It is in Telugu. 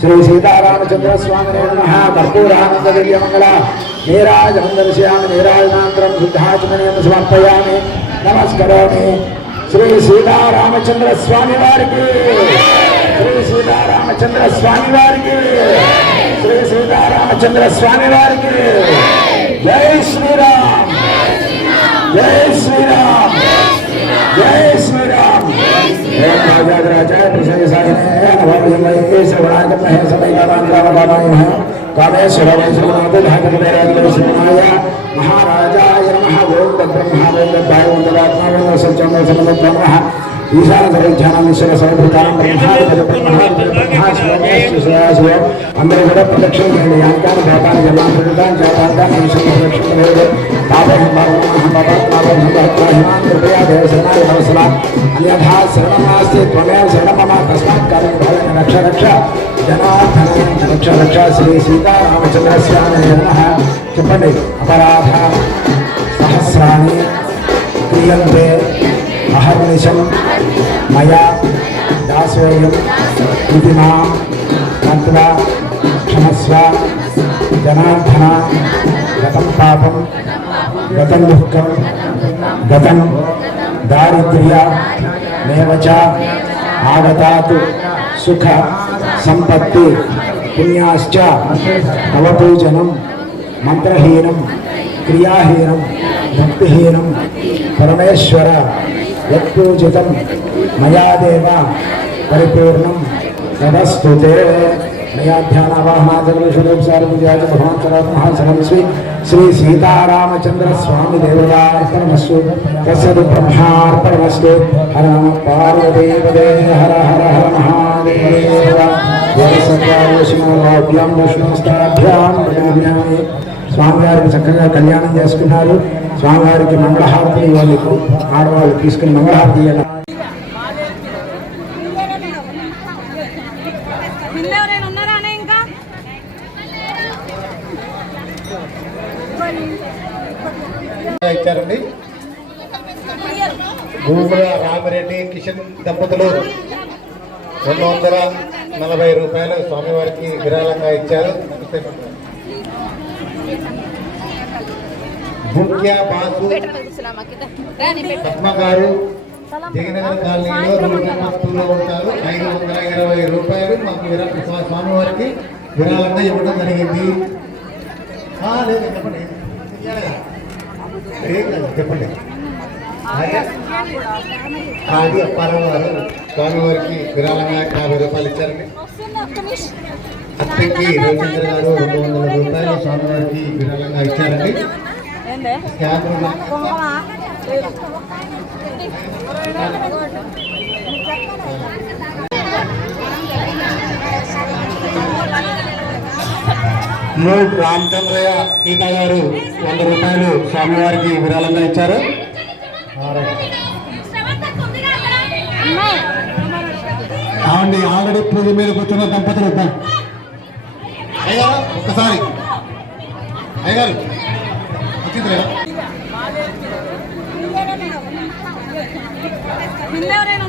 श्री सीतारामचंद्र स्वामी नमः। कर्पूरानंद दिव्यमंगल नीराजनं दर्शयामि। नीराजनानन्तरं शुद्धाचमनीयं समर्पयामि। नमस्करोमि। श्री सीतारामचंद्र स्वामी वारिकी, श्री सीतारामचंद्र स्वामी वारिकी, श्री सीतारामचंद्र स्वामी वारिकी। जय श्री राम, जय श्री राम, जय श्री राम। राजाधिराजाय प्रसन्न कामेश्वराय महाराजाय नमः। ओम ब्रह्मा ब्रह्माय वंदनात्मा सत्यं समन्वयः ईशान सर्वज्ञानीश्वर सर्वभूतां ब्रह्मास्वमेश्वराय अंदर కూడా ప్రదక్షిణ చేయండి। యాంకాన్ని భూతాన్ని జన్మాన్ని ప్రదాన్ జాతాన్ని ఈశ్వర ప్రదక్షిణ చేయండి। పాపం పాపం పాపం హిమాన్ కృపయా దేవసనాయ నమస్కారం। అన్యథా శరణమాస్తి త్వమేవ శరణమమ తస్మాత్ కారణం భవేన రక్ష రక్ష జనార్దన రక్ష రక్ష। శ్రీ సీతారామచంద్ర స్వామి నమః। చెప్పండి। అపరాధ సహస్రాణి క్రియంతే అహర్నిశం మయా దాసోయం ఇది మాం మంత్రా క్షమస్వ జనార్దన। గతం పాపం గతం దుఃఖం గతం దారిద్ర్య మేవచ ఆగతాత్ సుఖ సంపత్తి పుణ్యాశ్చ నవపూజనం మంత్రహీనం క్రియాహీనం భక్తిహీనం పరమేశ్వర యత్పూజితం మయా దేవ పరిపూర్ణం తదస్తుతే। मया ध्यानावाहनाचक्रशूलसारपूजाच भगवान सर्वमहासनं श्री सीतारामचंद्र स्वामी देवतार्पणमस्तु। तस्य ब्रह्मार्पणमस्तु। हर पार्वती पदे हर हर हर महादेव। విష్ణుస్తాభ్యాం స్వామివారికి చక్కగా కళ్యాణం చేసుకున్నారు। స్వామివారికి మంగళహారతి ఇవ్వాలి। ఆడవాళ్ళు తీసుకుని మంగళహారతి ఇవ్వాలి। ఇచ్చారండి భూముల రామిరెడ్డి కిషన్ దంపతులు 240 రూపాయలు స్వామివారికి విరాళంగా ఇచ్చారు। ముఖ్య బాసు పద్మ గారు జగనగర్ కాలనీలో రోడ్డులో ఉంటారు। 520 రూపాయలు మాకు స్వామివారికి విరాళంగా ఇవ్వడం జరిగింది। చెప్పండి చెప్పండి। ఆది అప్పారావు గారు స్వామివారికి విరాళంగా 50 రూపాయలు ఇచ్చారండి। అత్తకి రవీంద్ర గారు 200 రూపాయలు స్వామివారికి విరాళంగా ఇచ్చారండి। మూడ్ రామచంద్రయ్య గీత గారు 100 రూపాయలు స్వామివారికి విరాళంగా ఇచ్చారు। ఆల్రెడీ పూజ మీద కూర్చున్న దంపతులు అయ్యారు ఒక్కసారి అయ్యారు ఎవరైనా